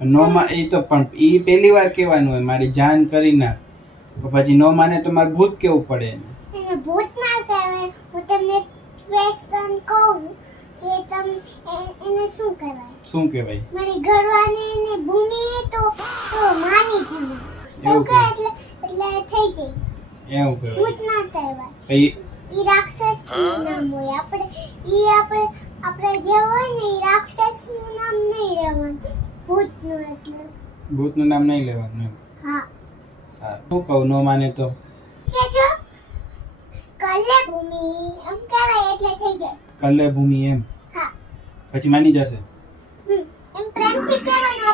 નો માં એ તો પણ ઈ પહેલી વાર કહેવાનું હોય મારી જાન કરી નાખ. તો પછી નો માને તો મારે ભૂત કેવું પડે એને. એને ભૂત ના કહેવાય. હું તમને ક્વેશ્ચન કહું કે એને શું કહેવાય? શું કહેવાય? મારી ઘરવાળી ને ભૂમિ તો માની જમે એવું કે એટલે થઈ જાય. એવું કહેવાય. ભૂત ના કહેવાય. પછી ઈ રાક્ષસ નું નામ હોય. આપણે જે હોય ને ઈ રાક્ષસ નું નામ નહીં રહેવાનું. ભૂત નું એટલે ભૂતનું નામ નહીં લેવાનું એમ. હા. સારું. શું કહું નો માને તો? કે જો કલે ભૂમિ એમ કહેવાય એટલે થઈ જાય. કલ્લે ભૂમિ એમ. હા. પછી માની જશે. એમ પ્રેમથી કહેવાનું